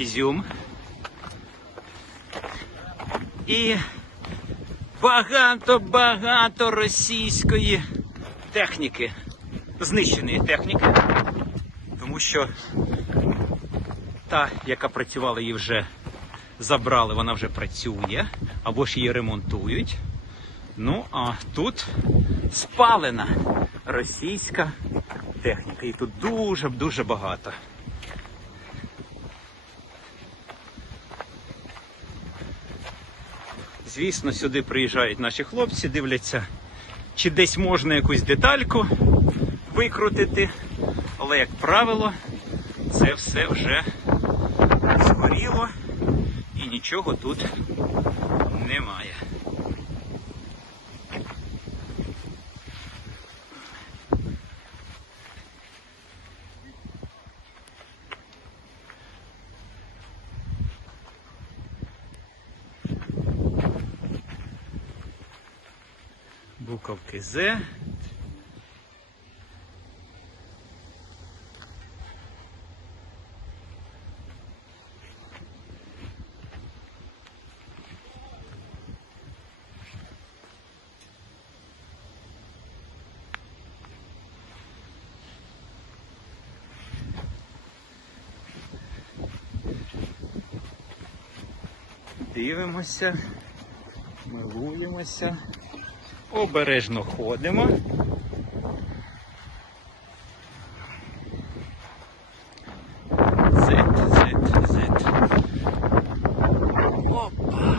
Ізюм. І багато-багато російської техніки, знищеної техніки, тому що та, яка працювала, її вже забрали, вона вже працює, або ж її ремонтують. Ну, а тут спалена російська техніка. І тут дуже-дуже багато. Звісно, сюди приїжджають наші хлопці, дивляться, чи десь можна якусь детальку викрутити. Але, як правило, це все вже згоріло і нічого тут немає. Буковки З. Дивимося, милуємося, обережно ходимо. Зит, зит, зит. Опа!